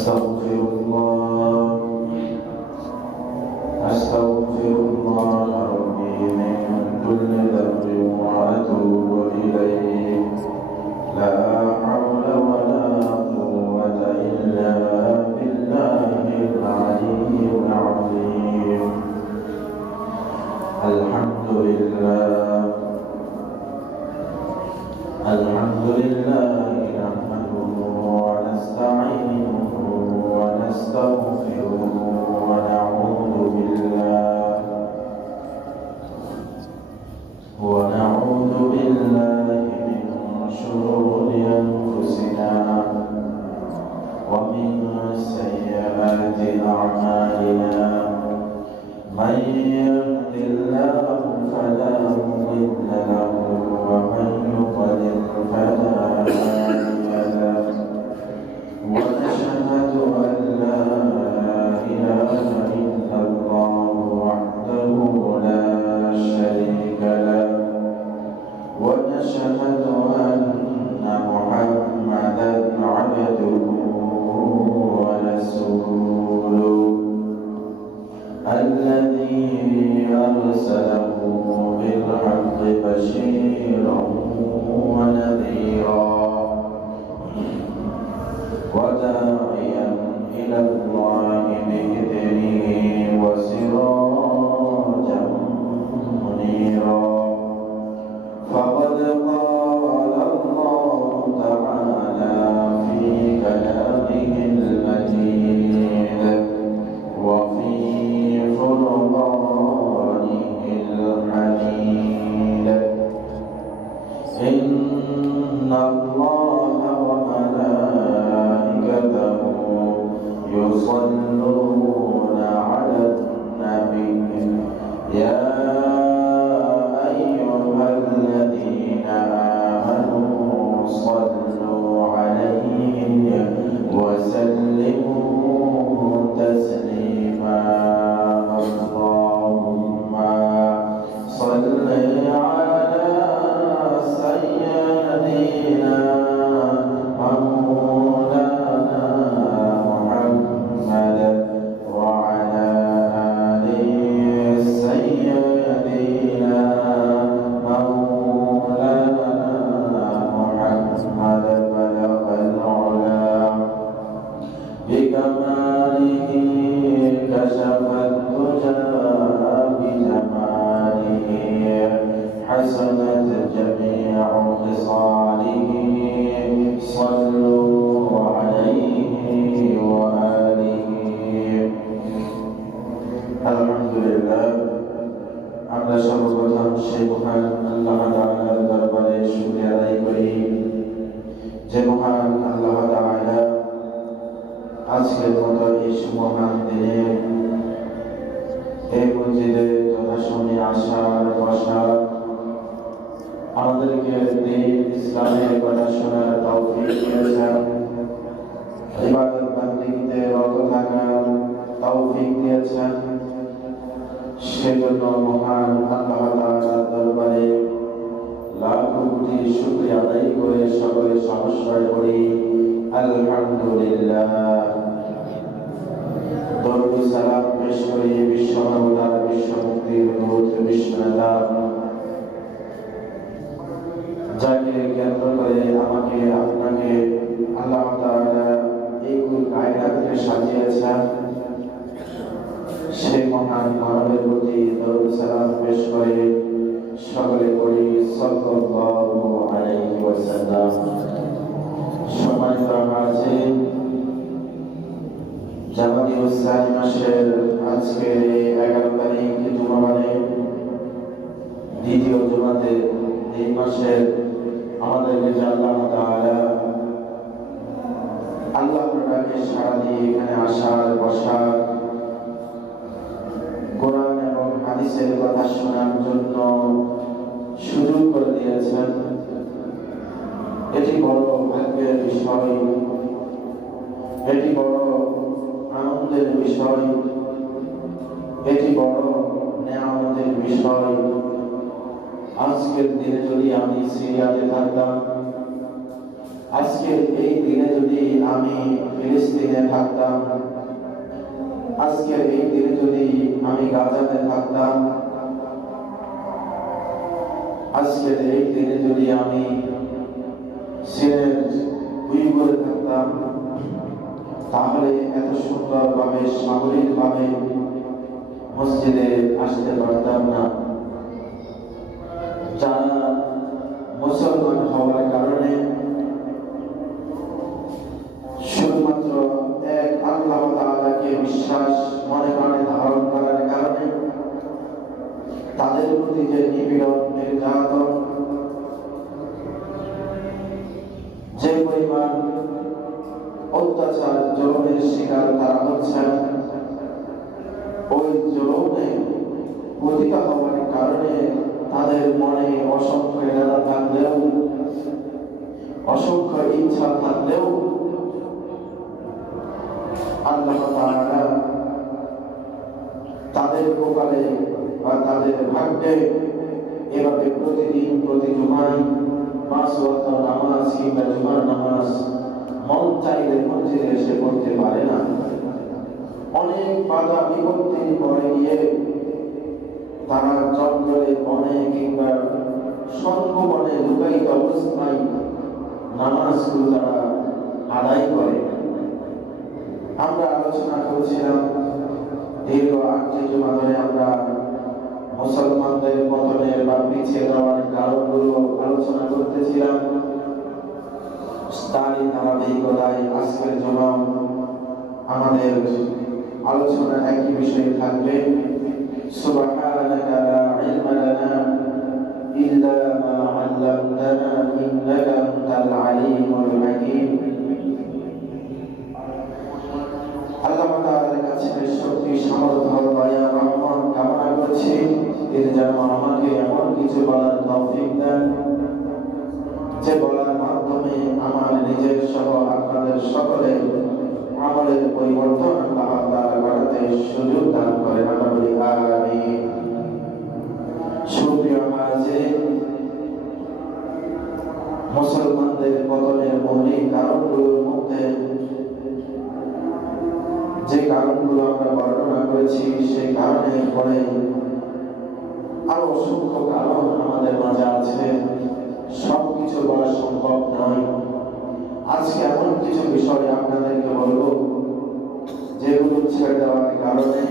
أستغفر الله أستغفر الله ربي من كل ذنب وأتوب إليه لا حول ولا قوة إلا بالله العلي العظيم الحمد لله نحمده ونستعينه ونستغفره ونعوذ بالله من شرور أنفسنا ومن سيئات أعمالنا من يهد الله فلا مضل له ومن يضلل فلا هادي له ونشهد أن لا إله إلا الله وحده لا شريك له ونشهد أن محمدا عبده ورسوله الذي أرسله بالحق بشيرا ونذيرا وداعيا إلى الله بإذنه وسراجا منيرا فقد قال الله تعالى في كلامه المجيد وفي فرقانه الحميد إن الله وملائكته يصلون على النبي يا أيها الذين آمنوا صلوا عليه وسلموا تسليما اللهم صل على سيدنا مولانا محمد وعلى آل سيدنا مولانا محمد بلغ العلا بكماله كشف الدجى بجماله حسنت جميع خصاله صلوا عليه وآله الحمد لله আমরা সর্বপ্রথম সেই মহান আল্লাহ তাআলার দরবারে শুকরিয়া আদায় করি যে মহান আল্লাহ তাআলা আজকের মতো এই মহান দিনে এই মসজিদে যথাসময়ে আসার বসার আমাদেরকে দ্বীন ইসলামের কথা শোনার তৌফিক দিয়েছেন ইবাদত বান্দিগিতে রত থাকার তৌফিক দিয়েছেন সেজন্য মহান আল্লাহ তাআলার দরবারে লাখ কোটি শুকরিয়া আদায় করে সকলে সমস্যায় করি আলহামদুলিল্লাহ দরুদ সালাম পেশ করি বিশ্বমানবতার বিশ্বমুক্তির দূত বিশ্বনেতা যাকে কেন্দ্র করে আমাকে আপনাকে আল্লাহ তাআলা এই কুল কায়নাতকে সাজিয়েছেন সেই মহান মানবের প্রতি দরুদ সালাম পেশ করে সকলে করি সাল্লাল্লাহু আলাইহি ওয়াসাল্লাম। সম্মানিত হাজির, জামাতি উসানি মাসের আজকের 11 তারিখ জুমাবারে দ্বিতীয় জুমাতে এই মাসের আমাদেরকে যে আল্লাহ তাআলা আল্লাহর ডাকে সাড়া দিয়ে এখানে আসার বসার কোরআন এবং হাদিসের কথা শোনার জন্য সুযোগ করে দিয়েছেন, এটি বড় ভাগ্যের বিষয়, এটি বড় আনন্দের বিষয়, এটি বড় নেয়ামতের বিষয়। আজকের দিনে যদি আমি সিরিয়াতে থাকতাম আজকের এই দিনে যদি আমি ফিলিস্তিনে থাকতাম, আজকের এই দিনে যদি আমি গাজাতে থাকতাম, আজকের এই দিনে যদি আমি সিলেট উইঘুরে থাকতাম, তাহলে এত সুন্দরভাবে সামরিকভাবে মসজিদে আসতে পারতাম না। যারা মুসলমান হওয়ার কারণে শুধুমাত্র এক আল্লাহ তাআলাকে বিশ্বাস মনে প্রাণে ধারণ করার কারণে তাদের প্রতি যে নিপীড়ন, নির্যাতন, যে পরিমাণ অত্যাচার, জুলুমের শিকার তারা হচ্ছেন, ওই জুলুমে পতিত হওয়ার কারণে তাদের মনে অসংখ্য ইরাদা থাকলেও, অসংখ্য ইচ্ছা থাকলেও আল্লাহ তাআলা তাদের কপালে বা তাদের ভাগ্যে এভাবে প্রতিদিন প্রতি জুমায় 5 ওয়াক্ত নামাজ কিংবা জুমার নামাজ মন চাইলে মসজিদে এসে পড়তে পারে না। অনেক বাধা বিপত্তির পরে গিয়ে তারা জঙ্গলে, বনে কিংবা সংকোপনে লুকায়িত অবস্থায় নামাজগুলো তারা আদায় করে। আমরা আলোচনা করেছিলাম দীর্ঘ 8টি জুমা ধরে আমরা মুসলমানদের পতনের বা পিছিয়ে যাওয়ার কারণগুলো আলোচনা করতেছিলাম। তারই ধারাবাহিকতায় আজকের জন্য আমাদের আলোচনা একই বিষয়ে থাকবে। সুবহানাকা লা ইলমা লানা ইল্লা মা 'আল্লামতানা ইন্নাকা আনতাল আলিমুল হাকীম। আল্লাহ তাআলার কাছে শক্তি, সামর্থ্য, দয়া, রহমত কামনা করছি, তিনি যেন আমাকে এমন কিছু বলার তৌফিক দেন যে বলার মাধ্যমে আমার নিজের সহ আপনাদের সকলে আমলের পরিবর্তন আল্লাহ তাআলা ঘটাতে সুযোগ দান করেন। আমরা বলি আমিন। সুপ্রিয় হাজির, মুসলমানদের পতনের মৌলিক কারণগুলোর মধ্যে যে কারণগুলো আমরা বর্ণনা করেছি, সেই কারণের পরে আরো অসংখ্য কারণ আমাদের মাঝে আছে, সবকিছু বলা সম্ভব নয়। আজকে এমন কিছু বিষয় আপনাদেরকে বলবো যেগুলো ছেড়ে দেওয়ার কারণে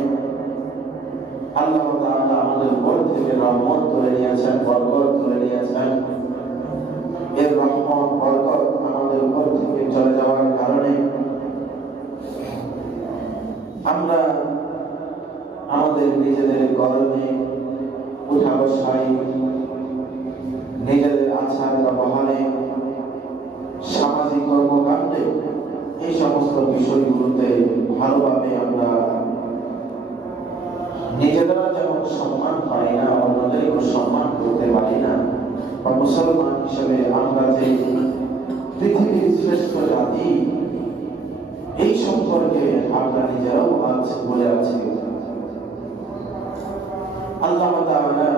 আল্লাহ তাআলা আমাদের উপর থেকে রহমত তুলে নিয়েছেন, বরকত তুলে নিয়েছেন। এর রহমত, বরকত আমাদের উপর থেকে চলে যাওয়ার কারণে আমরা আমাদের নিজেদের কর্মে, উঠা বসায়, নিজেদের আচার ব্যবহারে, সামাজিক কর্মকাণ্ডে, এই সমস্ত বিষয়গুলোতে ভালোভাবে আমরা নিজেরা যেমন সম্মান পাই না, অন্যদেরকেও সম্মান করতে পারি না। বা মুসলমান হিসেবে আমরা যে পৃথিবীর শ্রেষ্ঠ জাতি, এই সম্পর্কে আমরা নিজেরাও আজ বলে আছি। আল্লাহ তাআলা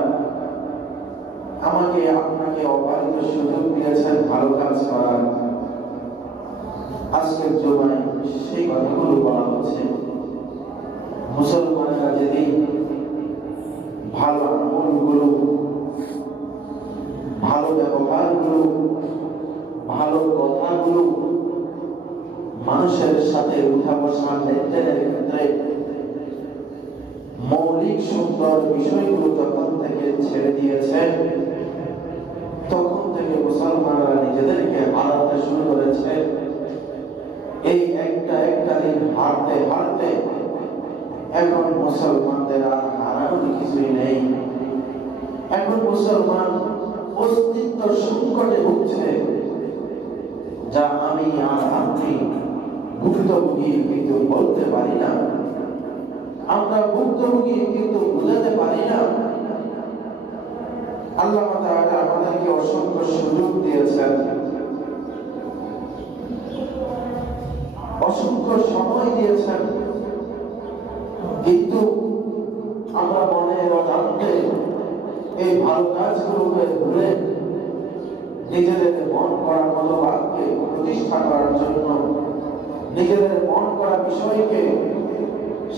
আমাকে আপনাকে অবারিত সুযোগ দিয়েছেন ভালো কাজ করার। আজকের জুমায় সেই কথাগুলো বলা হচ্ছে। মুসলমানরা যদি ভালো আমলগুলো, ভালো ব্যবহারগুলো, ভালো কথাগুলো, মানুষের সাথে উঠা বসা, লেনদেনের ক্ষেত্রে মৌলিক সুন্দর বিষয়গুলো যখন থেকে ছেড়ে দিয়েছে, তখন থেকে মুসলমানরা নিজেদেরকে হারাতে শুরু করেছে। এই একটা একটা দিন হারতে হারতে এখন মুসলমানদের আর হারানোর কিছুই নেই। এখন মুসলমান অস্তিত্ব সংকটে ভুগছে, যা আমি আর আপনি ভুক্তভোগী কিন্তু বলতে পারি না। আমরা ভুক্তভোগী কিন্তু বুঝাতে পারি না। আল্লাহ তাআলা আমাদেরকে অসংখ্য সুযোগ দিয়েছেন, অসংখ্য সময় দিয়েছেন, কিন্তু আমরা মনে অজান্তে এই ভালো কাজগুলোকে ভুলে নিজেদের মন করা মতবাদকে প্রতিষ্ঠা করার জন্য, নিজেদের মন করা বিষয়কে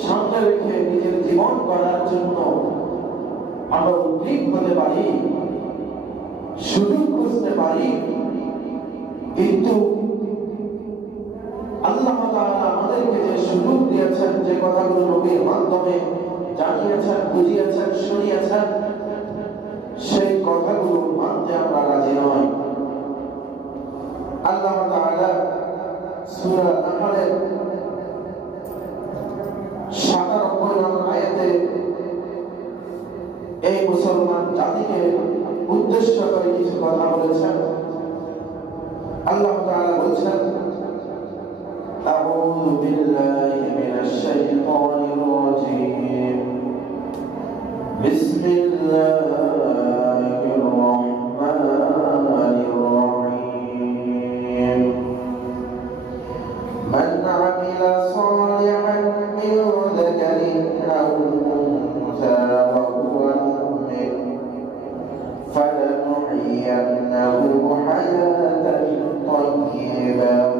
সামনে রেখে নিজের জীবন করার জন্য আমরা উদ্গ্রীব হতে পারি, সুযোগ খুঁজতে পারি। কিন্তু আল্লাহ তাআলা আমাদেরকে যে সুযোগ দিয়েছেন, যে কথাগুলো নবীর মাধ্যমে জানিয়েছেন, বুঝিয়েছেন, শুনিয়েছেন, সেই কথাগুলো মানতে আমরা রাজি নই। আল্লাহ তাআলা সূরা নাহলের ৯৭ নং আয়াতে এই মুসলমান জাতিকে উদ্দেশ্য করে কিছু কথা বলেছেন। আল্লাহ তাআলা বলছেন, আউযু বিল্লাহি মিনাশ শাইতানির রাজীম, বিসমিল্লাহির রহমানির রহিম, মান আমিলা সালিহান মিন যাকারিন আও উনসা ওয়া হুয়া মুমিন ফালানুহইয়ান্নাহু হায়াতান তাইয়্যিবাহ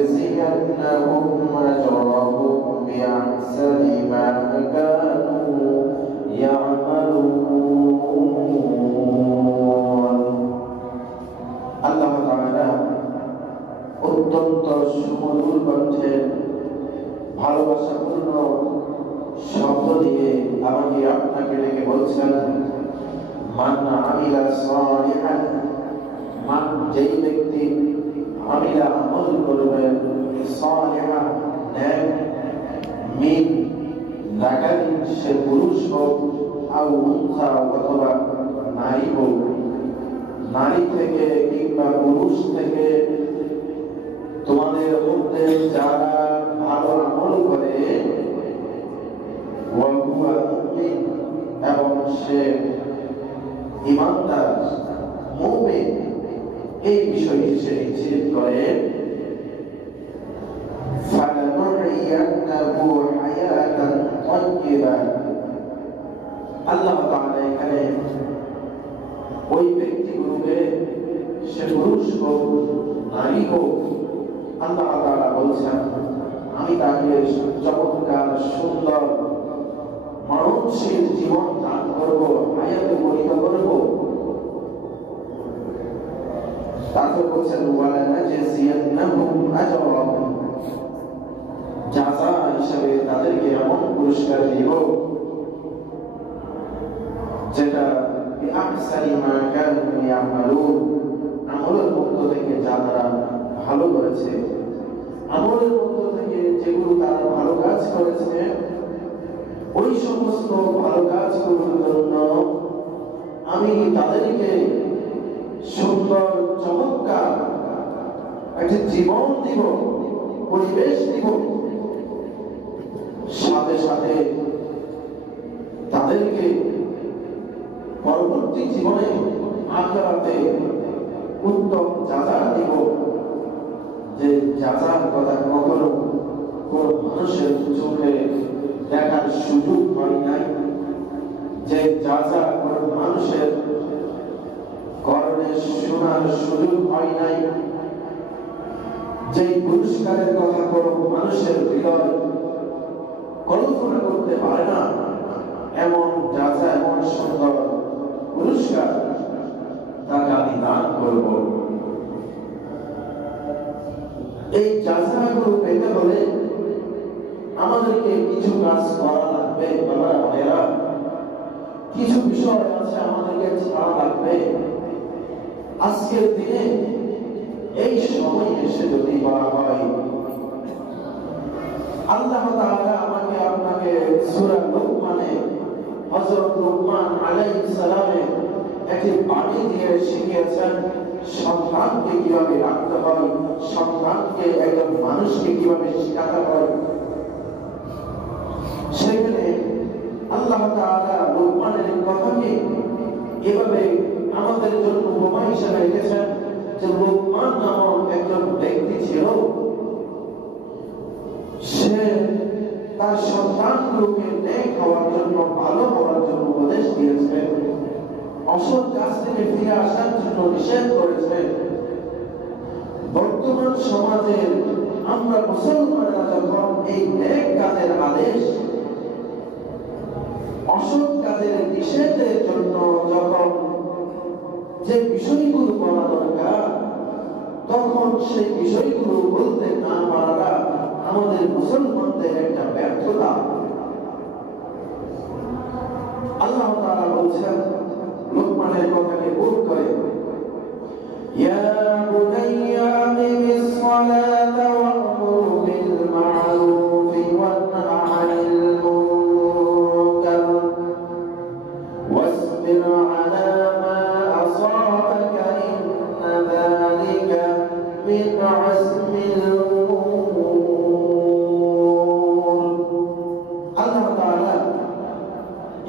وَلَنَجْزِيَنَّهُمْ أَجْرَهُمْ بِأَحْسَنِ مَا كَانُوا يَعْمَلُونَ। আল্লাহ তাআলা অত্যন্ত সুমধুর কণ্ঠে ভালোবাসাপূর্ণ শব্দ দিয়ে আমাকে আপনাকে ডেকে বলছেন, মান আমিলা সালিহান, মান যেই ব্যক্তি আমিলা আমল করবে, সালিহা নেক, মিন যাকারিন সে পুরুষ হোক, আও উনসা অথবা নারী হোক, নারী থেকে কিংবা পুরুষ থেকে তোমাদের মধ্যে যারা ভালো আমল করে, ওয়া হুয়া মুমিন এবং সে ঈমানদার মুমিন, এই বিষয়টি সে নিশ্চিত করে, ফালানুহইয়ান্নাহু হায়াতান তাইয়্যিবাহ। আল্লাহ তাআলা এখানে ওই ব্যক্তিগুলোকে, সে পুরুষ হোক নারী হোক, আল্লাহ তাআলা বলছেন আমি তাকে চমৎকার সুন্দর মানবশীল জীবন দান করব, হায়াতে পরিণত করব। তারপর বলছেন ওয়ালানাজজিয়ান্নাহুম আজরাহুম, জাযা হিসেবে তাদেরকে এমন পুরস্কার দিব যেটা বিআহসানি মা কানু ইয়ামালুন, আমলের পক্ষ থেকে যা তারা ভালো করেছে, আমলের পক্ষ থেকে যেগুলো তারা ভালো কাজ করেছে, ওই সমস্ত ভালো কাজগুলোর জন্য আমি তাদেরকে সুন্দর চমৎকার একটা জীবন দিব, পরিবেশ দিব, সাথে সাথে তাদেরকে পরবর্তী জীবনে আখিরাতে উত্তম যাজা দিব, যে যাজার কথা কখনো কোন মানুষের চোখে দেখার সুযোগ হয় নাই, যে যাজা কোন মানুষের কর্ণে শোনার সুযোগ হয় নাই, যে পুরস্কারের কথা কোন মানুষের হৃদয় কল্পনা করতে পারে না, এমন যাজা, এমন সুন্দর পুরস্কার তাকে আমি দান করব। এই যাজাগুলো পেতে হলে আমাদেরকে কিছু কাজ করা লাগবে। বাবা ভাইয়েরা, কিছু বিষয় আছে আমাদেরকে ছাড়া লাগবে। আজকের দিনে এই সময় এসে যদি বলা হয়, আল্লাহ তাআলা আমাকে আপনাকে সূরা লুকমানে হযরত লুকমান আলাইহিস সালামের একটি বাণী দিয়ে শিখিয়েছেন সন্তানকে কিভাবে রাখতে হয়, সন্তানকে একজন মানুষকে কিভাবে শেখাতে হয়। সেখানে আল্লাহ তাআলা লুকমানের কথাকে এভাবে আমাদের জন্য উপমা হিসেবে রেখেছেন যে লুকমান নামক একজন ব্যক্তি ছিল, সে তার সন্তানগুলোকে নেক হওয়ার জন্য, ভালো হওয়ার জন্য উপদেশ দিয়েছে। অসৎ কাজ থেকে ফিরে আসার জন্য নিষেধ করেছেন। বর্তমান সমাজে আমরা মুসলমানরা যখন এই নেক কাজের আদেশ, অসৎ কাজের নিষেধের জন্য যখন যে বিষয়গুলো বলা দরকার, তখন সেই বিষয়গুলো বলতে না পারাটা আমাদের মুসলমানদের একটা ব্যর্থতা। আল্লাহ তাআলা বলছেন লোকমানের কথাকে উল্লেখ করে, ইয়া বুনাইয়া আকিমিস সালাতা ওয়া'মুর বিল মা'রুফি ওয়ানহা 'আনিল মুনকার ওয়াসবির 'আলা মা আসাবাকা ইন্না যালিকা মিন 'আজমিল উমুর। আল্লাহ তাআলা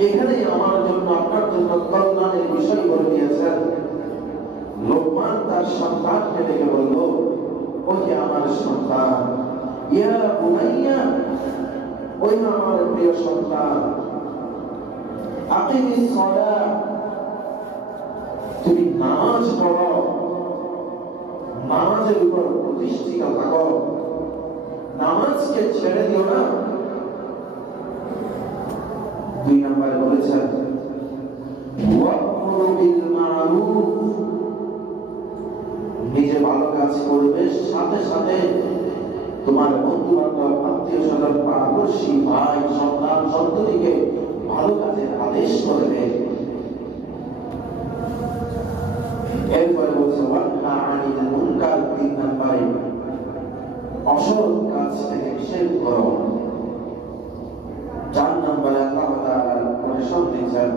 এখানে আমার জন্য আপনার জন্য কল্যাণের বিষয় বলে দিয়েছেন। লোকমান তার সন্তানকে ডেকে বলল, ও যে আমার সন্তান, ইয়া বুনাইয়া, ওই আমার প্রিয় সন্তান, আকিমিস সালাহ, তুমি নামাজ পড়ো, নামাজের উপর প্রতিষ্ঠিত থাকো, নামাজকে ছেড়ে দিও না। দুই নম্বরে বলেছেন ওয়া'মুর বিল মা'রুফ, নিজে ভালো কাজ করবে, সাথে সাথে তোমার বন্ধু বান্ধব, আত্মীয় স্বজন, পাড়াপড়শি, ভাই, সন্তান, সন্ততিকে ভালো কাজের আদেশ করবে। এরপরে বলছে ওয়ানহা 'আনিল মুনকার, তিন নম্বরে অসৎ কাজ থেকে নিষেধ করো। চার নম্বরে আল্লাহ তাআলা পরিশ্রম দিয়েছেন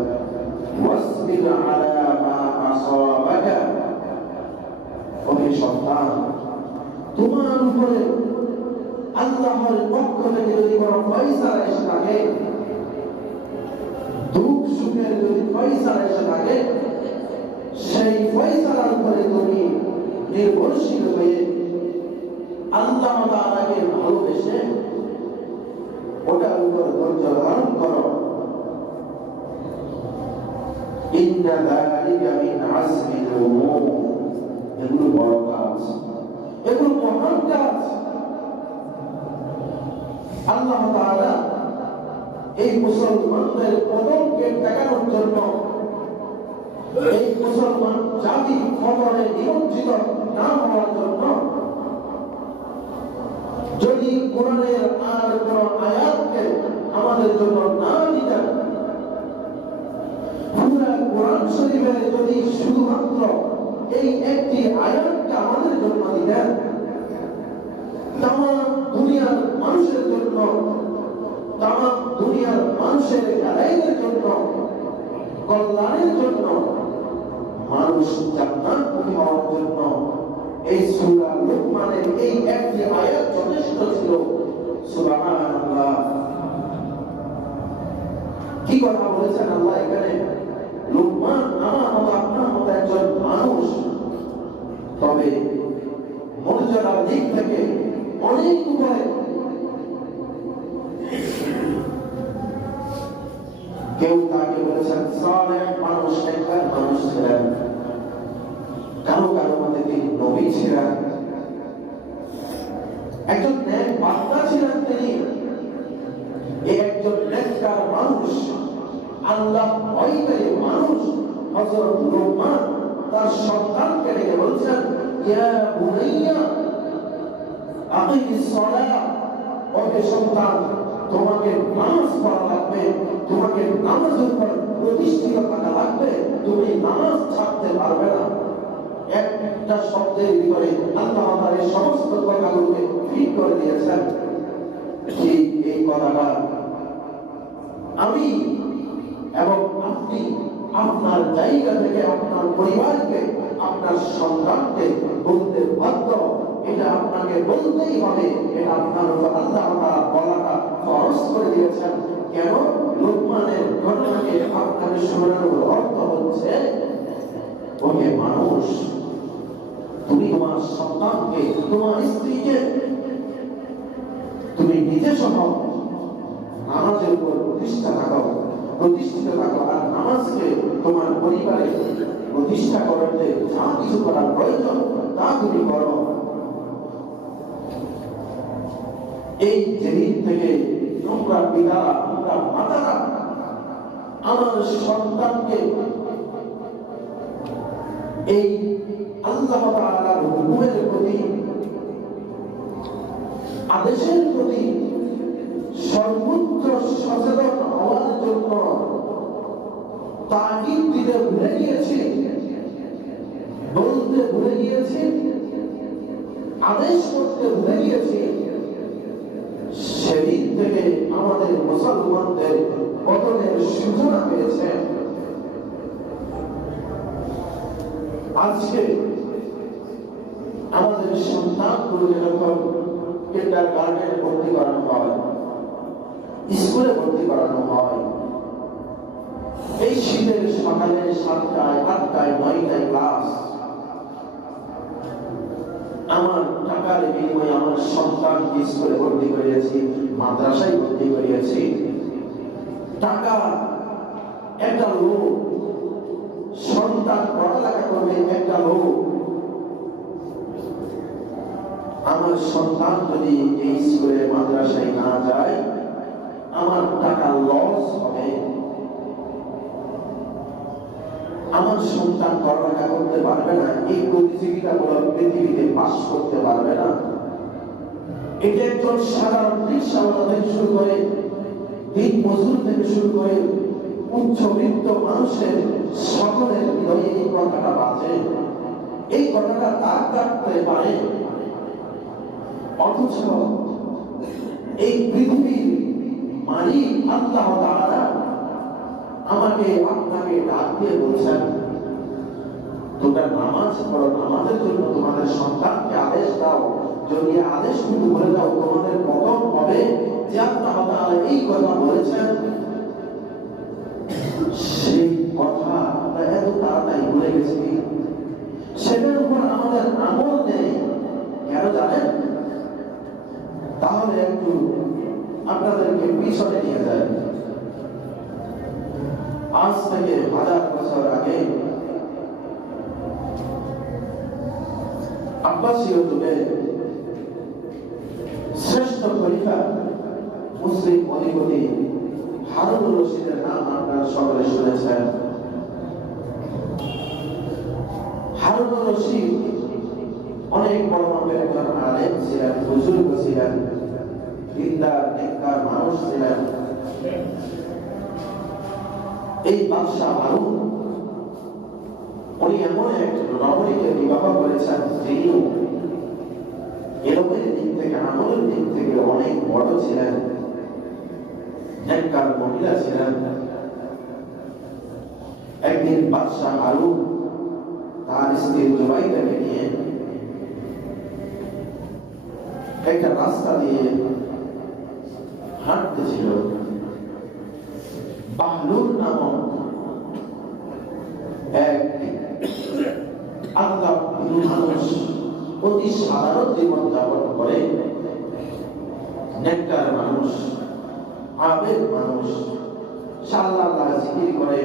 ওয়াসবির 'আলা মা আসাবাকা, ওহে সন্তান, তোমার উপরে আল্লাহর পক্ষ থেকে যদি কোনো ফয়সালা এসে থাকে, দুঃখ সুখের যদি ফয়সালা এসে থাকে, সেই ফয়সালার উপরে তুমি নির্ভরশীল হয়ে আল্লাহ তাআলাকে ভালোবেসে ওটার উপর ধৈর্য ধারণ করো। ইন্না যালিকা মিন আজমিল উমুর, এগুলো বড় কাজ, এগুলো মহান কাজ। আল্লাহ তাআলা এই মুসলমানদের পতনকে ঠেকানোর জন্য, এই মুসলমান জাতি পতনে নিমজ্জিত না হওয়ার জন্য, যদি কোরআনের আর কোন আয়াতকে আমাদের জন্য না দিতেন, পুরা কোরআন শরীফের যদি শুধুমাত্র এই একটি আয়াতকে আমাদের জন্য দিতেন, তামাম দুনিয়ার মানুষের জন্য, তামাম দুনিয়ার মানুষের হেদায়েতের জন্য, কল্যাণের জন্য, মানুষ জান্নাতমুখী হওয়ার জন্য এই সূরা লোকমানের এই একটি আয়াত যথেষ্ট ছিল। সুবহানাল্লাহ, কি কথা বলেছেন আল্লাহ এখানে। লোকমান আমার মতো আপনার মতো একজন মানুষ, তবে মর্যাদার দিক থেকে অনেক উপরে। কেউ তাকে বলেছেন সালেহ মানুষ, একটা মানুষ ছিলেন, কারো কারো মধ্যে তিনি নবী ছিলেন, একজন নেক বান্দা ছিলেন তিনি। এই একজন নেককার মানুষ, আল্লাহ ভয়কারী মানুষ হযরত লোকমান তার সন্তানকে ডেকে বলছেন, ইয়া বুনাইয়া আকিমিস সালাহ, ওহে সন্তান, তোমাকে নামাজ পড়া লাগবে, তোমাকে নামাজের উপর প্রতিষ্ঠিত থাকা লাগবে, তুমি নামাজ ছাড়তে পারবে না। একটা শব্দের ভিতরে আল্লাহ তাআলা এই সমস্ত কথাগুলোকে ফিট করে দিয়েছেন। ঠিক এই কথাটা আমি এবং আপনি আপনার জায়গা থেকে আপনার পরিবারকে, আপনার সন্তানকে বলতে বাধ্য। এটা আপনাকে বলতেই হবে, এটা আপনার উপর আল্লাহ তাআলা বলাটা ফরজ করে দিয়েছেন। কেন? লোকমানের ঘটনাকে আপনাকে শোনানোর অর্থ হচ্ছে, ওহে মানুষ, তুমি তোমার সন্তানকে, তোমার স্ত্রীকে, তুমি নিজে সহ নামাজের উপর প্রতিষ্ঠা থাকো, প্রতিষ্ঠিত থাকো, আর নামাজকে তোমার পরিবারে প্রতিষ্ঠা করতে যা কিছু করার প্রয়োজন তা তুমি করো। এই যেদিন থেকে তোমরা পিতারা, তোমরা মাতারা আমার সন্তানকে এই আল্লাহ তাআলার হুকুমের প্রতি, আদেশের প্রতি সর্বোচ্চ সচেতন হওয়ার জন্য তাগিদ দিতে ভুলে গিয়েছি, বলতে ভুলে গিয়েছি, আদেশ করতে ভুলে গিয়েছি, সেদিন থেকে আমাদের মুসলমানদের পতনের সূচনা হয়েছে। আজকে আমাদের সন্তানগুলোকে যখন কিন্ডারগার্টেনে ভর্তি করানো হয়, স্কুলে ভর্তি করানো হয়, এই শীতের সকালে 7টায় 8টায় 9টায় ক্লাস, আমার টাকার বিনিময়ে আমার সন্তানকে স্কুলে ভর্তি করিয়েছি, মাদ্রাসায় ভর্তি করিয়েছি। টাকা একটা লোক, সন্তান পড়ালেখা করবে একটা লোক। আমার সন্তান যদি এই স্কুলে মাদ্রাসায় না যায়, আমার টাকা লস হবে। আমার সন্তান পড়ালেখা করতে পারবে না, এই প্রতিযোগিতামূলক পৃথিবীতে পাস করতে পারবে না। এটা একজন সাধারণ রিকশাওয়ালা থেকে শুরু করে, দিন মজুর থেকে শুরু করে, উচ্চবিত্ত মানুষের সকলের হৃদয়ে এই কথাটা বাজে। এই কথাটা তার কাটতে পারে, অথচ এই পৃথিবীর মালিক আল্লাহ তাআলা আমাকে আপনাকে ডাক দিয়ে বলছেন, তোমরা নামাজ পড়ো, নামাজের জন্য তোমাদের সন্তানকে আদেশ দাও। যদি আদেশ শুধু বলে দাও, তোমাদের পতন হবে। যে আল্লাহ তাআলা এই কথা বলেছেন, সেই কথা আমরা এত তাড়াতাড়ি ভুলে গেছি। সেটার উপর আমাদের আমল নেই। কেন জানেন? তাহলে একটু আপনাদেরকে পিছনে নিয়ে যায়। আজ থেকে 1000 বছর আগে আব্বাসীয় যুগে শ্রেষ্ঠ খলিফা মুসলিম অধিপতি হারুনুর রশিদের নাম আপনারা সকলে শুনেছেন। হারুনুর রশিদ অনেক বড় মাপের একজন আলেম ছিলেন, বুজুর্গ ছিলেন, দিনদার নেককার মানুষ ছিলেন। এই বাদশাহ হারুন, উনি এমন এক রমণীকে বিবাহ করেছেন যিনি এরকমের দিক থেকে, আমলের দিক থেকে অনেক বড় ছিলেন, নেককার মহিলা ছিলেন। একদিন বাদশাহ হারুন তার স্ত্রী জুবাইদাকে নিয়ে একটা রাস্তা দিয়ে হাঁটতেছিল। বাহলুল নামক এক আল্লাহ মানুষ, অতি সাধারণ জীবন যাপন করে, নেককার মানুষ, আবেগ মানুষ, আল্লাহ জিকির করে,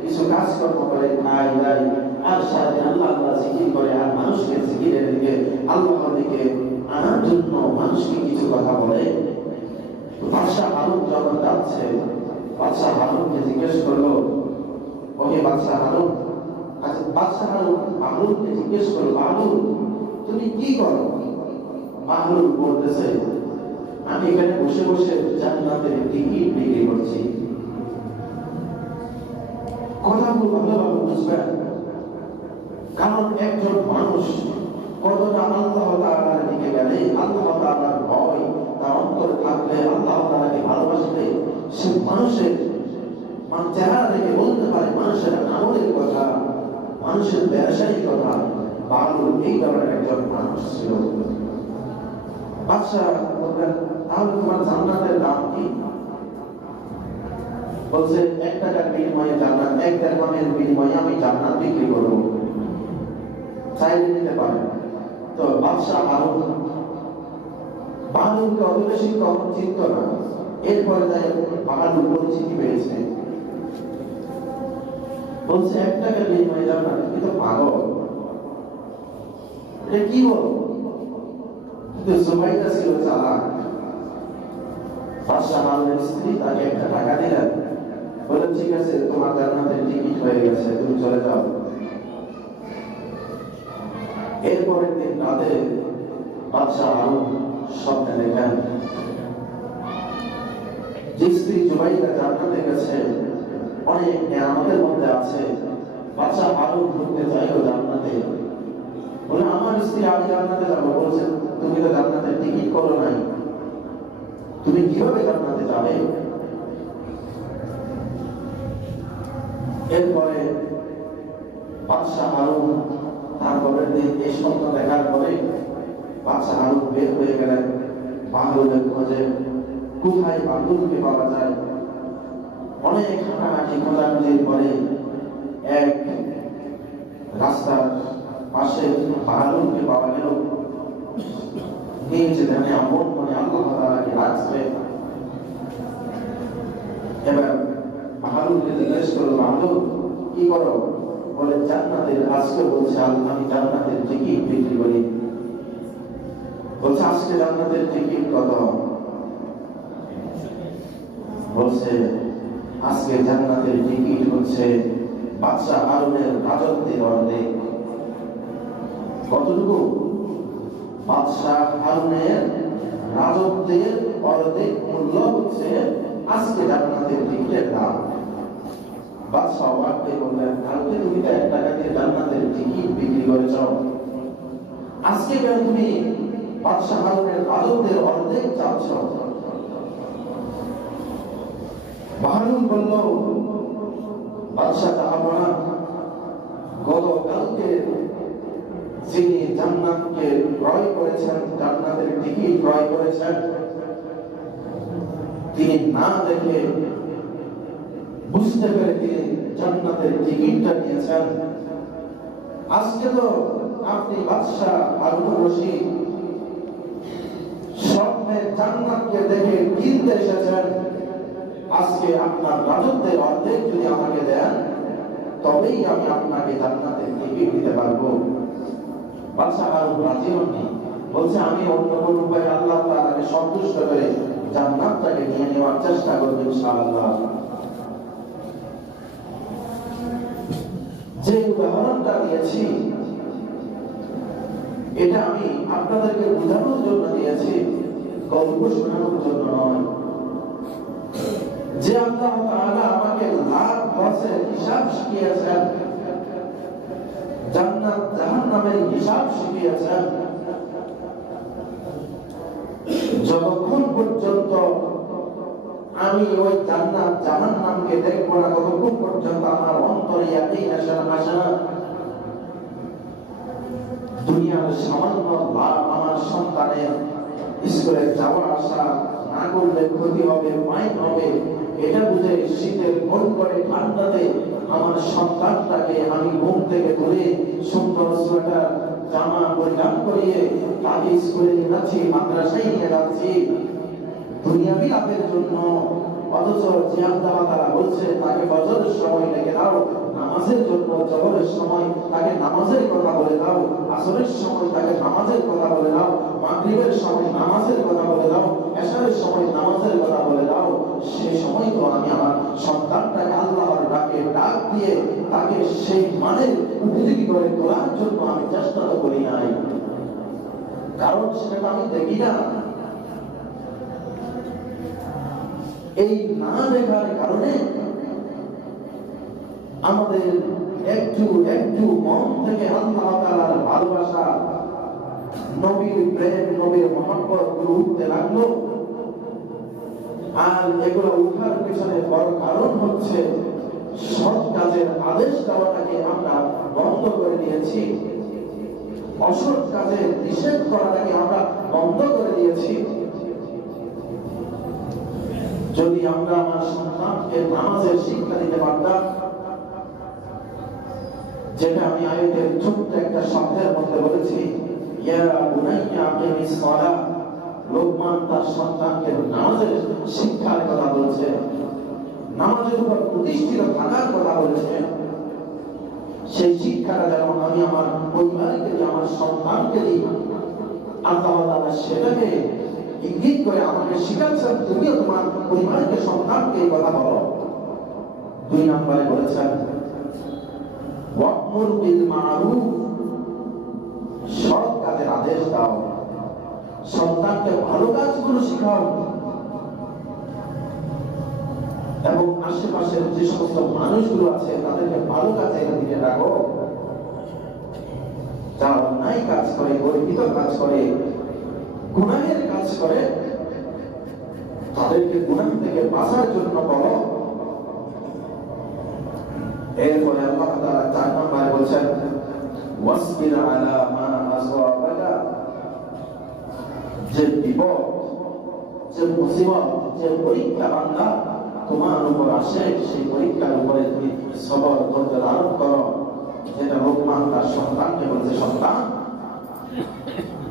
কিছু কাজকর্ম করে, খায় দায়, আর সারাদিন আল্লাহ আল্লাহ জিকির করে, আর মানুষকে জিকিরের দিকে, আল্লাহর দিকে আনার জন্য মানুষকে কিছু কথা বলে। বাদশাহ হারুন যখন যাচ্ছে, বাদশাহ হারুনকে জিজ্ঞেস করলো, ওকে বাদশাহ হারুন, আচ্ছা বাদশাহ হারুন বাহলুলকে জিজ্ঞেস করলো, বাহলুল তুমি কি করো? বাহলুল বলতেছে, আমি এখানে বসে বসে জান্নাতের টিকিট বিক্রি করছি। কথাগুলো ভালোভাবে বুঝবেন, কারণ একজন মানুষ কতটা আল্লাহ তাআলার দিকে গেলে, আল্লাহ তাআলার ভয় তার অন্তরে থাকলে, আল্লাহ তাআলাকে ভালোবাসলে, সে মানুষের চেহারা দেখে বলতে পারে, মানুষের আমলের কথা, মানুষের ব্যবসায়িক কথা। বাহলুল এই ধরনের একজন মানুষ ছিল। বাদশাহ বললেন, তাহলে তোমার জান্নাতের দাম কি? বলছে 1 টাকার বিনিময়ে জান্নাত, 1 দিরহামের বিনিময়ে আমি জান্নাত বিক্রি করবো, চাইলে নিতে পারেন। তো বাদশাহ বাহলুলকে অত বেশি কখন চিনত না। এরপরে তাই বাহলুল পরিচিতি পেয়েছে। বলছে 1 টাকা বিনিময়ে জান্নাত। তুমি তো পাগল, এটা কি বলো? কিন্তু জুবাইদা ছিল চালাক। বাদশা হারুনের স্ত্রী তাকে 1 টাকা দিলেন, বললেন ঠিক আছে, তোমার জান্নাতের টিকিট হয়ে গেছে, তুমি চলে যাও। এরপরের দিন রাতে বাদশা হারুন স্বপ্নে দেখেন যে স্ত্রী জুবাইদা জান্নাতে গেছে, অনেক নিয়ামতের মধ্যে আছে। বাদশা হারুন ঢুকতে চাইলো জান্নাতে, বলে আমার স্ত্রী আমি জান্নাতে যাবো। বলছে তুমি তো জান্নাতের টিকিট করো নাই, তুমি কিভাবে জান্নাতে যাবে? এরপরে বাদশা হারুন তারপরের দিন এই স্বপ্ন দেখার পরে বাদশা হারুন বের হয়ে গেলেন বাহলুলের খোঁজে, কোথায় বাহলুলকে পাওয়া যায়। অনেক হাঁটাহাঁটি খোঁজাখুঁজির পরে এক রাস্তার পাশে বাহলুলকে পাওয়া গেল। নিজ ধ্যানে আপন মনে আল্লাহ তাআলাকে ডাকছে। এবার বাহলুলকে জিজ্ঞেস করলো, বাহলুল কি করো? বলে জান্নাতের, আজকে বলছে আমি জান্নাতের টিকিট বিক্রি করি। বলছে আজকে জান্নাতের টিকিট কত? বলছে আজকে জান্নাতের টিকিট হচ্ছে বাদশা হারুনের রাজত্বের অর্ধেক। কতটুকু? বাদশা হারুনের রাজত্বের অর্ধেক মূল্য হচ্ছে আজকে জান্নাতের টিকিটের দাম। বাদশা অবাক হয়ে বললেন, কালকে তুমি তো 1 টাকা দিয়ে জান্নাতের টিকিট বিক্রি করেছ, আজকে কেন তুমি বাদশা হারুনের রাজত্বের অর্ধেক চাচ্ছ? বাহলুল বলল, বাদশা জাহাপনা, গতকালকে যিনি জান্নাতকে ক্রয় করেছেন, জান্নাতের টিকিট ক্রয় করেছেন, তিনি না দেখে বুঝতে পেরে তিনি জান্নাতের টিকিটটা নিয়েছেন। আজকে তো আপনি বাদশা হারুনুর রশিদ স্বপ্নে জান্নাতকে দেখে কিনতে এসেছেন। আজকে আপনার রাজত্বের অর্ধেক যদি আমাকে দেন, তবেই আমি আপনাকে জান্নাতের টিকিট দিতে পারবো। বাদশা হারুন রাজি হননি, বলছে আমি অন্য কোন উপায়ে আল্লাহ তাআলাকে সন্তুষ্ট করে জান্নাতটাকে নিয়ে নেওয়ার চেষ্টা করব ইনশাআল্লাহ। যে উদাহরণটা দিয়েছি এটা আমি আপনাদেরকে বোঝানোর জন্য দিয়েছি, গল্প শোনানোর জন্য নয়। যে আল্লাহ তাআলা আমাকে লাভ লসের হিসাব শিখিয়েছেন, জান্নাত জাহান্নামের হিসাব শিখিয়েছেন, যতক্ষণ পর্যন্ত আমি ওই জান্নাত জাহান্নামকে দেখবো না, ততক্ষণ পর্যন্ত আমার অন্তরে ইয়াকিন আসে না। দুনিয়ার সামান্য লাভ আমার সন্তানের স্কুলে যাওয়া আসা না করলে ক্ষতি হবে, মাইন হবে, এটা বুঝে শীতের মন করে ঠান্ডাতে আমার সন্তানটাকে আমি ঘুম থেকে তুলে সুন্দর সোয়েটার জামা পরিধান করিয়ে তাকে স্কুলে নিয়ে যাচ্ছি, মাদ্রাসায় নিয়ে যাচ্ছি দুনিয়াবি লাভের জন্য। অথচ যে আল্লাহ তাআলা বলছে তাকে ফজরের সময় লেগে দাও, নামাজের জন্য জোহরের সময় তাকে নামাজের কথা বলে দাও, আসরের সময় তাকে নামাজের কথা বলে দাও, মাগরিবের সময় নামাজের কথা বলে দাও, এশারের সময় নামাজের কথা বলে দাও। সেই সময় তো আমি আমার সন্তানটাকে আল্লাহর ডাকে ডাক দিয়ে তাকে সেই মানের উপযোগী করে তোলার জন্য আমি চেষ্টা তো করি নাই, কারণ সেটা আমি দেখি না। এই না দেখার কারণে আমাদের একটু একটু মন থেকে আল্লাহ তাআলার ভালোবাসা, নবীর প্রেম, নবীর মহব্বত উঠতে লাগলো। আর এগুলো উঠার পিছনে বড় কারণ হচ্ছে সৎ কাজের আদেশ দেওয়াটাকে আমরা বন্ধ করে দিয়েছি, অসৎ কাজের নিষেধ করাটাকে আমরা বন্ধ করে দিয়েছি। যদি আমরা আমার সন্তানকে নামাজের শিক্ষা দিতে পারতাম, যেটা আমি আয়াতের ছোট্ট একটা শব্দের মধ্যে বলেছি, ইয়া বুনাইয়া আকিমিস সালাহ, লোকমান তার সন্তানকে নামাজের শিক্ষার কথা বলছে, নামাজের উপর প্রতিষ্ঠিত থাকার কথা বলছে। সেই শিক্ষাটা যেন আমি আমার পরিবারকে দিই, আমার সন্তানকে দিই। আল্লাহ তাআলা সেটাকে ইঙ্গিত করে আমাকে শিখাচ্ছেন, তুমিও তোমার পরিবারকে, সন্তানকে এই কথা বলো। 2 নম্বরে বলেছেন ওয়া'মুর বিল মা'রুফ, সৎ কাজের আদেশ দাও, সন্তানকে ভালো কাজগুলো শিখাও, এবং আশেপাশের যে সমস্ত মানুষগুলো আছে তাদেরকে ভালো কাজের দিকে রাখো। যারা অন্যায় কাজ করে, গর্বিত কাজ করে, গুনাহের কাজ করে, তাদেরকে গুনাহ থেকে বাঁচার জন্য বলো। এরপরে আল্লাহ তাআলা 4 নম্বরে বলছেন ওয়াসবির আলা মা আসাবাকা, যে বিপদ, যে মুসিবত, যে পরীক্ষা বান্দা তোমার উপর আসে, সেই পরীক্ষার উপরে তুমি সবর, ধৈর্য ধারণ করো। যেটা লোকমান তার সন্তানকে বলছে, সন্তান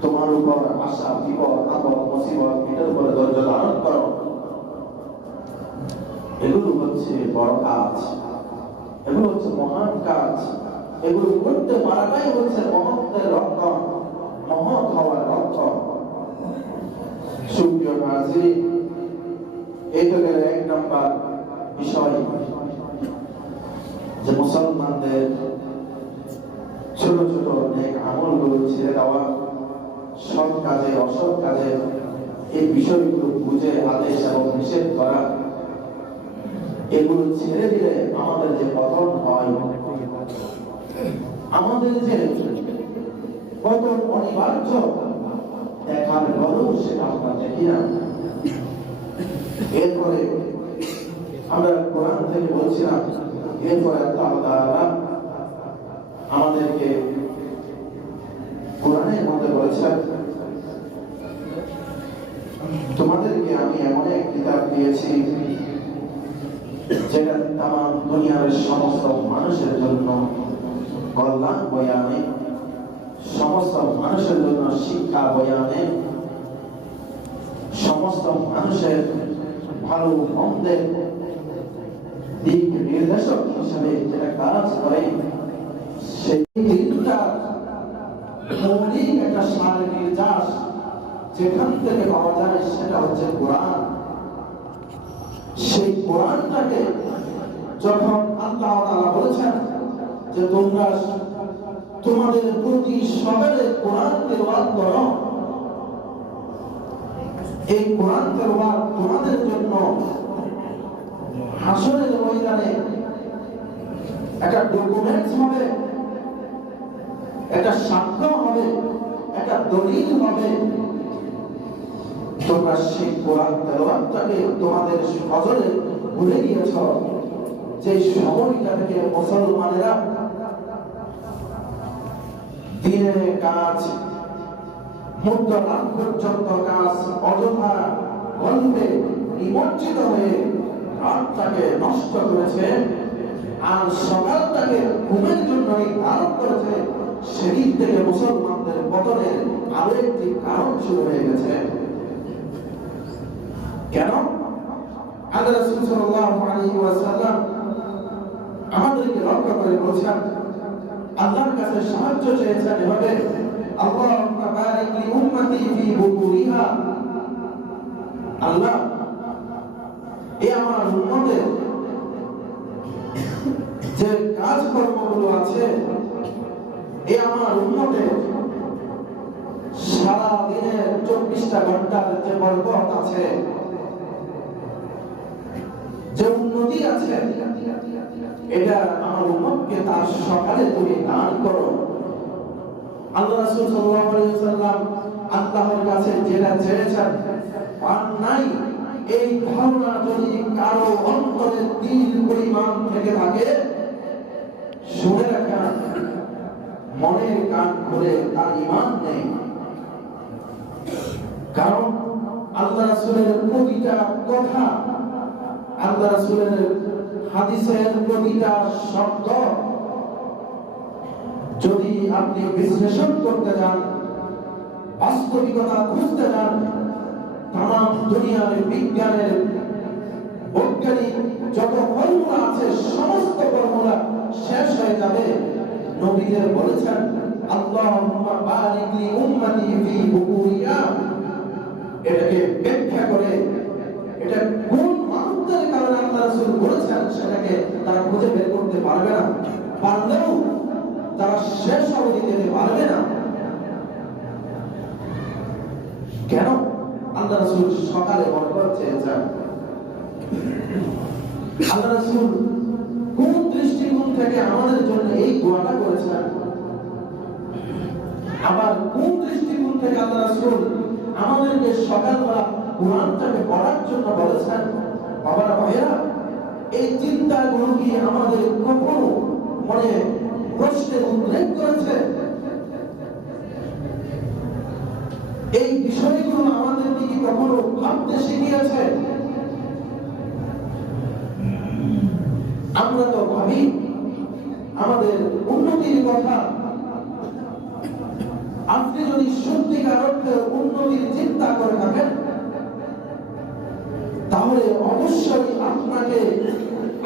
তোমার উপর আসা বিপদ, আপদ, মুসিবত, এটার উপরে ধৈর্য ধারণ করো। এগুলো হচ্ছে বড় কাজ, এগুলো হচ্ছে মহান কাজ। এগুলো করতে পারাটাই হচ্ছে মহত্বের লক্ষণ, মহৎ হওয়ার লক্ষণ। সুপ্রিয় হাজির, এই তো গেল 1 নম্বর বিষয়, যে মুসলমানদের ছোট ছোট নেক আমলগুলো ছেড়ে দেওয়া, সৎ কাজে অসৎ কাজে এই বিষয়গুলো বুঝে আদেশ এবং নিষেধ করা। এগুলো ছেড়ে দিলে আমাদের যে পতন হয়, আমাদের যে পতন অনিবার্য, দেখার পরেও সেটা আমরা দেখি না। এরপরে আমরা কোরআন থেকে বলছিলাম, এরপরে আল্লাহ তাআলা আমাদেরকে কোরআনের মধ্যে বলেছেন, তোমাদেরকে আমি এমন এক কিতাব দিয়েছি যেটা তামাম দুনিয়ার সমস্ত মানুষের জন্য কল্যাণ বয়ে আনে, সমস্ত মানুষের জন্য শিক্ষা বয়ে আনে, সমস্ত মানুষের ভালো মন্দের দিক নির্দেশক হিসেবে যেটা কাজ করে। সেই দিনটা মৌলিক একটা সার নির্যাস যেখান থেকে পাওয়া যায় সেটা হচ্ছে কোরআন। সেই কোরআনটাকে যখন আল্লাহ তাআলা বলেছেন যে তোমরা তোমাদের প্রতি সকালে কোরআন তেলাওয়াত করো, এই কোরআন তেলাওয়াত তোমাদের জন্য হাসরের ময়দানে একটা ডকুমেন্টস হবে, একটা সাক্ষ্য হবে, একটা দলিল হবে। তোমরা সেই কোরআন তেলাওয়াতটাকে তোমাদের ফজরে ভুলে গিয়েছ, যে সময়টা থেকে মুসলমানেরা দিনের কাজ, মধ্যরাত পর্যন্ত কাজ অযথা গল্পে নিমজ্জিত হয়ে রাতটাকে নষ্ট করেছে, আর সকালটাকে ঘুমের জন্য ধারণ করেছে। সেদিন থেকে মুসলমানদের পতনের আরো একটি কারণ শুরু হয়ে গেছে। কেন? আল্লাহ রাসূল সাল্লাল্লাহু আলাইহি ওয়াসাল্লাম আমাদেরকে রক্ষা করে বলেছেন, আল্লাহর কাছে সাহায্য চেয়েছেন এভাবে, আল্লাহুম্মা বারিক লি উম্মতি ফি বুকুরিহা, আল্লাহ এ আমার উম্মতের যে কাজকর্মগুলো আছে, এ আমার উম্মতের সারা দিনের 24টা ঘন্টার যে বরকত আছে, যে উন্নতি আছে, এটা আমার উম্মতকে তার সকালে তুমি দান করো। আল্লাহ রাসূল সাল্লাল্লাহু আলাইহি ওয়াসাল্লাম আল্লাহর কাছে যেটা চেয়েছেন পান নাই, এই ধারণা যদি কারো অন্তরে দিল পরিমাণ থেকে থাকে, শুনে রাখেন, মনের কান খুলে তার ঈমান নেই। কারণ আল্লাহ রাসূলের প্রতিটা কথা, আল্লাহ রাসূলের হাদিসের প্রতিটা শব্দ যদি আপনি বিশ্লেষণ করতে যান, বাস্তবিকতা খুঁজতে যান, তাম দুনিয়ার বিজ্ঞানের বৈজ্ঞানিক যত ফর্মুলা আছে সমস্ত ফর্মুলা শেষ হয়ে যাবে। নবীদের বলেছেন আল্লাহুম্মা বারিক লি উম্মতি ফি বুকুরিয়া। এটাকে ব্যাখ্যা করে এটা কোন মানতের কারণে আল্লাহ রাসূল বলেছেন সেটাকে তারা খুঁজে বের করতে পারবে না, পারলেও তারা শেষ অবধি যেতে পারবে না। কেন আল্লাহ রাসূল সকালে বরকত চেয়েছেন? আল্লাহ রাসূল কোন দৃষ্টিকোণ থেকে আমাদের জন্য এই দোয়াটা করেছেন? আবার কোন দৃষ্টিকোণ থেকে আল্লাহ রাসূল আমাদেরকে সকালবেলা কোরআনটাকে পড়ার জন্য বলেছেন? বাবারা ভাইয়েরা, এই চিন্তাগুলো কি আমাদের কখনো মনে প্রশ্নের উদ্রেক করেছে? এই বিষয়গুলো আমাদেরকে কি কখনো ভাবতে শিখিয়েছে? আমরা তো ভাবি আমাদের উন্নতির কথা। আপনি যদি সত্যিকার অর্থে উন্নতির চিন্তা করে থাকেন তাহলে অবশ্যই আপনাকে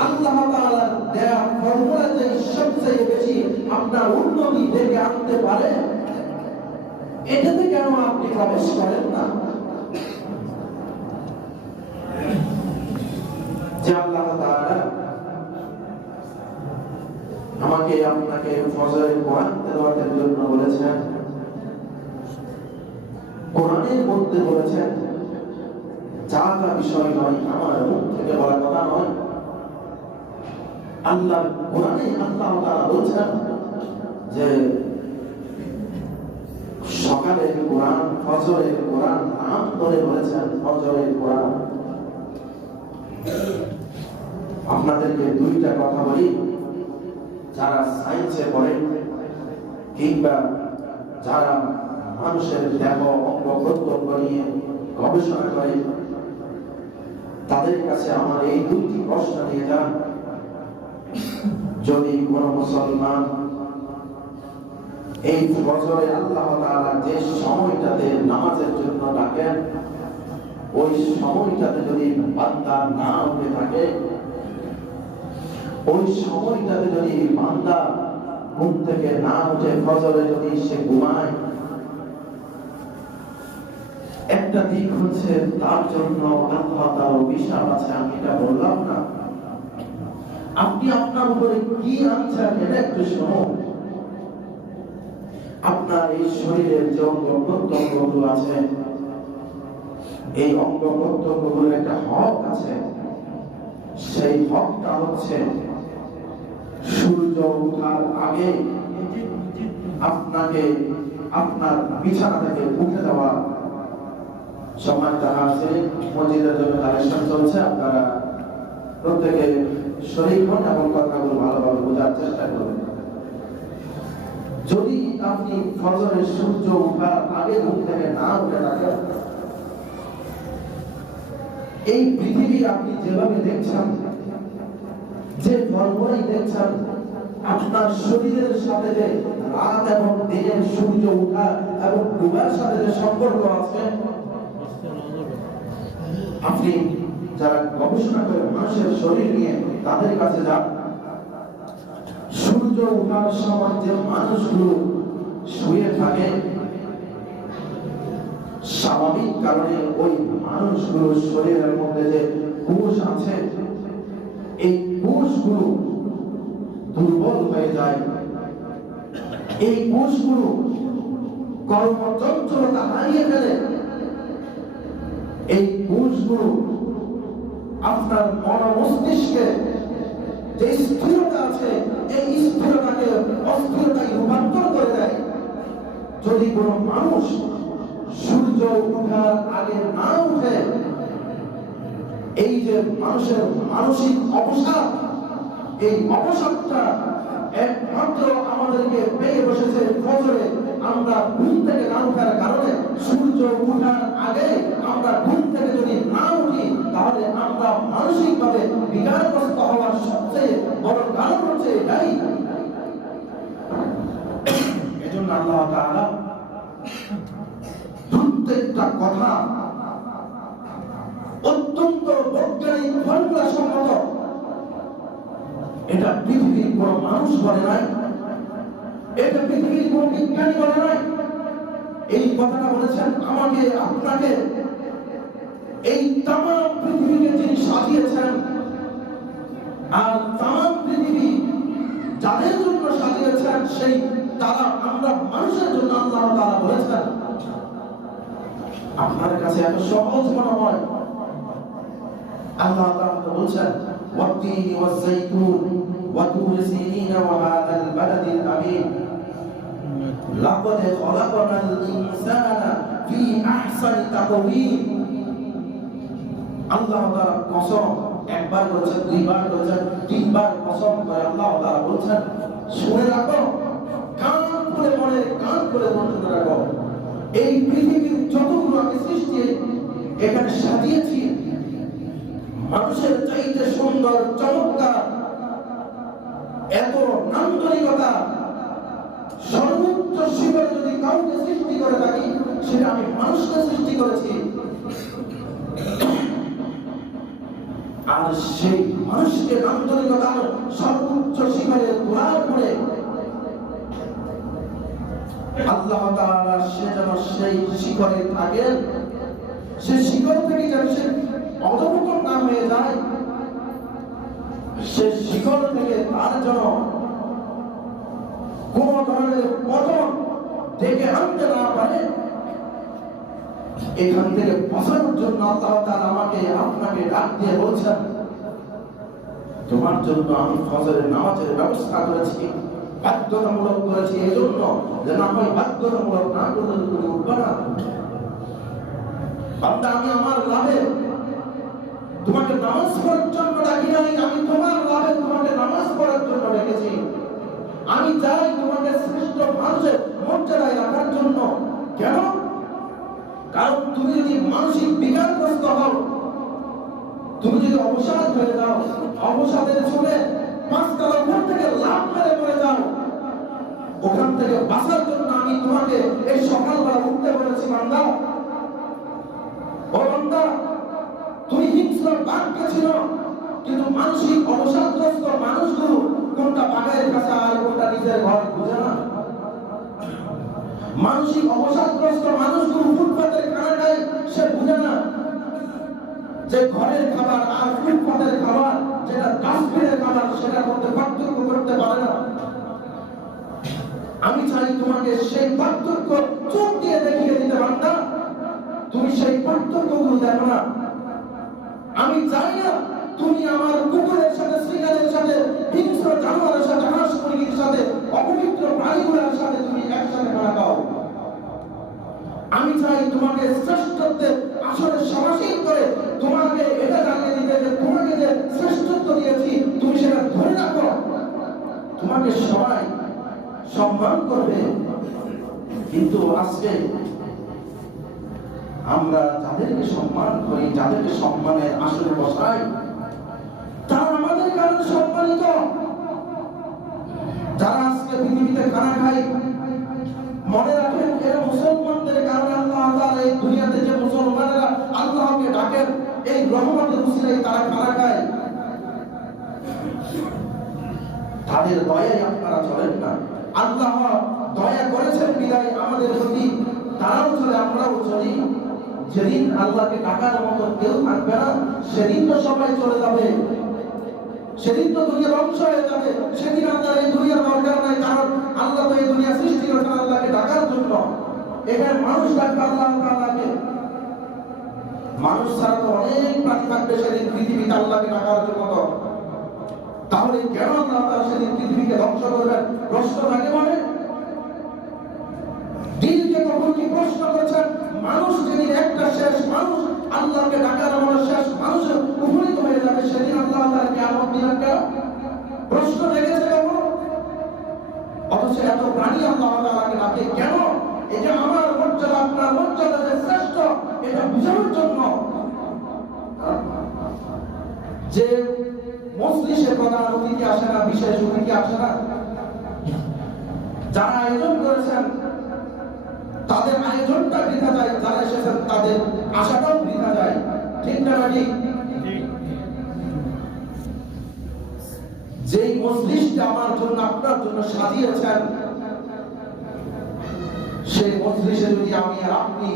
আল্লাহ তাআলার দেয়া ফর্মুলাতে সবচেয়ে বেশি আপনার উন্নতি ডেকে আনতে পারে। এটাতে কেন আপনি প্রবেশ করেন না? যে আল্লাহ তাআলা আমাকে আপনাকে ফজরের কোরআন তেলাওয়াতের জন্য বলেছেন, কোরআনের মধ্যে বলেছেন যা তা বিষয় নয়, আমার মুখ থেকে বলা কথা নয়। আল্লাহ কোরআনে আল্লাহ তাআলা বলেছেন যে সকালের কোরআন, ফজরের কোরআন নাম ধরে বলেছেন ফজরের কোরআন। আপনাদেরকে দুইটা কথা বলি, যারা সায়েন্সে পড়েন কিংবা যারা মানুষের দেহ অঙ্গ প্রত্যঙ্গ নিয়ে গবেষণা করে, তাদের কাছে আমার এই দুইটি প্রশ্ন নিয়ে যান। যদি কোন মুসলমান এই ফজরে আল্লাহ তাআলা যে সময়টাতে নামাজের জন্য ডাকেন, ওই সময়টাতে যদি বান্দা না উঠে থাকে, ওই সময়টাতে যদি বান্দা ঘুম থেকে না উঠে ফজরে যদি সে ঘুমায়, একটা দিক হচ্ছে তার জন্য আল্লাহ তাআলার অভিশাপ আছে। আমি এটা বললাম না, আপনি আপনার উপরে কি আনছেন এটা একটু শুনুন। আপনার এই শরীরের যে অঙ্গ প্রত্যঙ্গগুলো আছে, এই অঙ্গ প্রত্যঙ্গগুলোর একটা হক আছে। সেই হকটা হচ্ছে সূর্য ওঠার আগে আপনাকে আপনার বিছানা থেকে উঠে দেওয়া। সময় তারা আছে, মসজিদের জন্য কালেকশন চলছে, আপনারা প্রত্যেকে শরীর হন এবং কথাগুলো ভালোভাবে বোঝার চেষ্টা করবেন। যদি আপনি ফজরের সূর্য ওঠার আগে ঘুম থেকে না উঠে থাকেন, এই পৃথিবী আপনি যেভাবে দেখছেন, যে ফর্মুলাই দেখছেন, আপনার শরীরের সাথে যে রাত এবং দিনের সূর্য ওঠা এবং ডুবার সাথে যে সম্পর্ক আছে, আপনি যারা গবেষণা করে মানুষের শরীর নিয়ে তাদের কাছে যান। সূর্য ওঠার সময় যে মানুষগুলো শুয়ে থাকে, স্বাভাবিক কারণে ওই মানুষগুলোর শরীরের মধ্যে যে কোষ আছে, এই কোষগুলো দুর্বল হয়ে যায়। এই কোষগুলো কর্মচঞ্চলতা হারিয়ে ফেলে। এই কোষগুলো আপনার মন মস্তিষ্কে যে স্থিরতা আছে, এই স্থিরতাকে অস্থিরতায় রূপান্তর করে দেয়। যদি কোনো মানুষ সূর্য ওঠার আগে না উঠে, এই যে মানুষের মানসিক অবসাদ, এই অবসাদটা একমাত্র আমাদেরকে পেয়ে বসেছে ফজরে। আমরা ঘুম থেকে না উঠার কারণে, সূর্য ওঠার আগে আমরা ঘুম থেকে যদি না উঠি, তাহলে আমরা মানসিকভাবে বিকারগ্রস্ত হওয়ার সবচেয়ে বড় কারণ হচ্ছে এটাই। এজন্য আল্লাহ তাআলা প্রত্যেকটা কথা অত্যন্ত বৈজ্ঞানিক ফর্মুলা সম্মত। এটা পৃথিবীর কোন মানুষ বলে নাই, বিজ্ঞানী বলে নাই, এই কথাটা বলেছেন আমাকে আপনাকে, এই তাম পৃথিবীকে যিনি সাজিয়েছেন। আর তাম পৃথিবী যাদের জন্য সাজিয়েছেন সেই তারা আমরা মানুষের জন্য আল্লাহ তাআলা বলেছেন। আপনার কাছে এত সহজ মনে হয়? আল্লাহ তাআলা বলেছেন ওয়াত-তিনি ওয়াজ-যাইতুন ওয়া তুর সিনিন ওয়া হাযাল বালাদিল আমিন লাকাদ খালাকনাল ইনসানা ফি আহসানি তাকওয়িম। আল্লাহ তাআলা কসম একবার বলেছেন, দুইবার বলেছেন, তিনবার কসম করে আল্লাহ তাআলা বলেছেন শুনে রাখো, কান খুলে মনে কান খুলে মনে রাখো, এই পৃথিবীর যতগুলো আমি সৃষ্টি এখানে সাজিয়েছি মানুষের চাইতে সুন্দর চমৎকার এত নান্দনিকতা সর্বোচ্চ শিখরে যদি কাউকে সৃষ্টি করে থাকি সেটা আমি মানুষকে সৃষ্টি করেছি। আর সেই মানুষকে নান্দনিকতার সর্বোচ্চ শিখরে তোলার পরে আল্লাহ তাআলা সে যেন সেই শিখরে থাকেন, সে শিখর থেকে যেন সে অধঃপতন না হয়ে যায়, সে শিখর থেকে তার যেন কোন ধরনের পতন ডেকে আনতে না পারে, এখান থেকে বাঁচানোর জন্য আল্লাহ তাআলা আমাকে আপনাকে ডাক দিয়ে বলছেন তোমার জন্য আমি ফজরের নামাজের ব্যবস্থা করেছি, বাধ্যতামূলক করেছি, এই জন্য যে না হয় বাধ্যতামূলক না করলে তুমি উঠবে না। বান্দা আমি আমার লাভে তোমাকে নামাজ পড়ার জন্য ডাকি নাই, আমি তোমার লাভে তোমাকে নামাজ পড়ার জন্য ডেকেছি। আমি চাই তোমাকে শ্রেষ্ঠ মানুষের মর্যাদায় রাখার জন্য। কেন? কারণ তুমি যদি মানসিক বিকারগ্রস্ত হও, তুমি যদি অবসাদ হয়ে যাও, অবসাদের ছুটে পাঁচতলা উপর থেকে লাফ মেরে মরে যাও, ওখান থেকে বাঁচার জন্য আমি তোমাকে এই সকালবেলা উঠতে বলেছি বান্দা। ও বান্দা, তুমি হিংস্র বাঘকে ছিল, কিন্তু মানসিক অবসাদগ্রস্ত মানুষগুলো কোনটা বাঘের কাছে আর কোনটা নিজের ঘর বুঝে না। মানসিক অবসাদগ্রস্ত মানুষগুলো ফুটপাতের খানা খায়, সে বুঝে না যে ঘরের খাবার আর ফুটপাতের খাবার, যেটা ডাস্টবিনের খাবার, সেটার মধ্যে পার্থক্য করতে পারে না। আমি চাই তোমাকে সেই পার্থক্য চোখ দিয়ে দেখিয়ে দিতে বান্দা, তুমি সেই পার্থক্যগুলো দেখো না। আমি চাই না তুমি আমার কুকুরের সাথে, সিংহের সাথে, হিংস্র জানোয়ারের সাথে, হাঁস মুরগির সাথে, অপবিত্র প্রাণীগুলোর সাথে তুমি একসাথে খানা খাও। আমি চাই তোমাকে শ্রেষ্ঠত্বের আসলে সমাসীন করে তোমাকে এটা জানিয়ে দিতে যে তোমাকে যে শ্রেষ্ঠত্ব দিয়েছি তুমি সেটা ধরে রাখো, তোমাকে সবাই সম্মান করবে। কিন্তু আজকে আমরা যাদেরকে সম্মান করি, যাদেরকে সম্মানের আসলে বসাই, তারা আমাদের কারণে সম্মানিত। যারা আজকে পৃথিবীতে খানা খায়, মনে রাখেন এরা মুসলমানদের কারণে আল্লাহ তাআলা এই দুনিয়াতে যে মুসলমানেরা আল্লাহকে ডাকেন, এই রহমতের উসিলায় তারা খানা খায়। তাদের দয়ায় আপনারা চলেন না। আল্লাহ দয়া করেছেন বিদায় আমাদের প্রতি, তারাও চলে, আমরাও চলি। যেদিন আল্লাহকে ডাকার মতো কেউ থাকবে না, সেদিন তো সবাই চলে যাবে, সেদিন তো দুনিয়া ধ্বংস হয়ে যাবে। সেদিন আল্লাহ এই দুনিয়ার দরকার নাই, কারণ আল্লাহ তো এই দুনিয়া সৃষ্টি করেছেন আল্লাহকে ডাকার জন্য। এখানে মানুষ ডাকবে আল্লাহ তাআলাকে, মানুষ ছাড়া তো অনেক প্রাণী থাকবে সেদিন পৃথিবীতে আল্লাহকে ডাকার জন্য। তাহলে কেন আল্লাহ তাআলা সেদিন পৃথিবীকে ধ্বংস করবেন? প্রশ্ন থাকে মনে, দিলকে কখন কি প্রশ্ন করছেন? মানুষ যেদিন একটা শেষ মানুষ আল্লাহকে ডাকার আমার শেষ মানুষের উপনীত হয়ে যাবে, সেদিন আল্লাহ তাআলা কিয়ামত দিবেন কেন? প্রশ্ন রেখেছে কখন? অথচ এত প্রাণী আল্লাহ তাআলাকে ডাকে কেন? এটা আমার মর্যাদা, আপনার মর্যাদা যে শ্রেষ্ঠ, এটা বোঝানোর জন্য। যে মজলিসে প্রধান অতিথি আসে না, বিশেষ অতিথি আসে না, যারা আয়োজন করেছেন তাদের আয়োজনটা বৃথা যায়, যারা এসেছেন তাদের আশাটাও বৃথা যায়। ঠিক না ঠিক? যেই মজলিসটা আমার জন্য, আপনার জন্য সাজিয়েছেন, সেই মজলিসে যদি আমি আর আপনি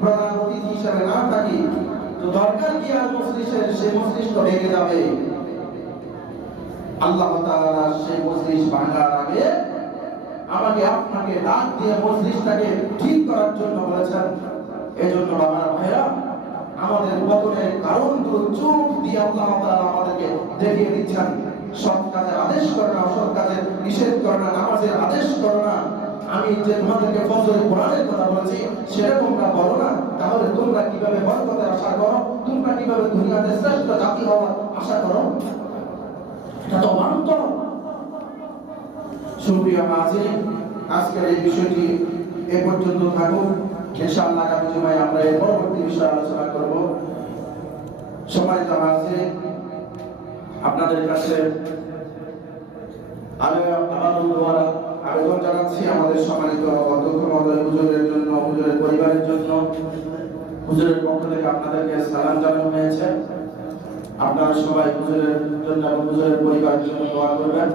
প্রধান অতিথি হিসেবে না থাকি, তো দরকার কি আর মজলিসের? সেই মজলিস তো ভেঙে যাবে। আল্লাহ তাআলা সেই মজলিস ভাঙার আগে আমাকে আপনাকে ডাক দিয়ে মজলিসটাকে ঠিক করার জন্য বলেছেন। এজন্য বাবার ভাইরা, আমাদের পতনের কারণগুলো চোখ দিয়ে আল্লাহ তাআলা আমাদেরকে দেখিয়ে দিচ্ছেন। সৎ কাজের আদেশ করো না, অসৎ কাজের নিষেধ করো না, নামাজের আদেশ করো না। আমি যে তোমাদেরকে ফজরে কোরআনের কথা বলেছি সেটা তোমরা বলো না, তাহলে তোমরা কিভাবে বরকতের আশা করো? তোমরা কিভাবে দুনিয়াতে শ্রেষ্ঠ জাতি হওয়ার আশা করো? এটা তো অবান্তর। সুপ্রিয় হাজির, আজকের এই বিষয়টি এ পর্যন্ত থাকুক। ইনশাআল্লাহ আগামী জুমায় আমরা এর পরবর্তী বিষয়ে আলোচনা করব। সম্মানিত হাজির, আপনাদের কাছে আবেদন জানাচ্ছি আমাদের সম্মানিত অধ্যক্ষ মহোদয় হুজুরের জন্য, হুজুরের পরিবারের জন্য। হুজুরের পক্ষ থেকে আপনাদেরকে সালাম জানানো হয়েছে। আপনারা সবাই হুজুরের জন্য এবং হুজুরের পরিবারের জন্য দোয়া করবেন।